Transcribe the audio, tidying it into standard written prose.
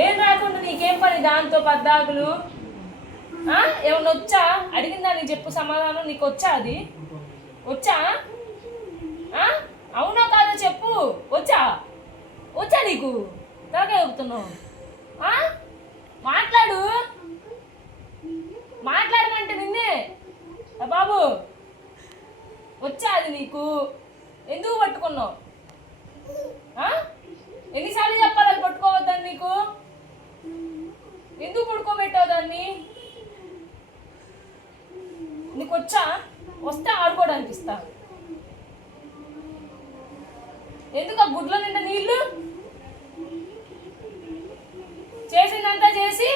ఏం రాకుండా నీకేం పని దాంతో పద్దాకులు? ఏమన్నా వచ్చా? అడిగిందా నీకు చెప్పు సమాధానం. నీకు వచ్చా? అది వచ్చా? అవునా కాదో చెప్పు. వచ్చా? వచ్చా నీకు? తలకాయ చెబుతున్నావు. మాట్లాడు, మాట్లాడమంటే నిన్నే బాబు. వచ్చా అది నీకు? ఎందుకు పట్టుకున్నావు? ఎన్నిసార్లు చెప్పాలి అది పట్టుకోవద్దని నీకు? ఎందుకు పడుకోబెట్టావు దాన్ని? నీకు వచ్చా? వస్తే ఆడుకోవడానికి ఇస్తా. ఎందుకు ఆ గుడ్ల నిండా నీళ్ళు? చేసిందంతా చేసి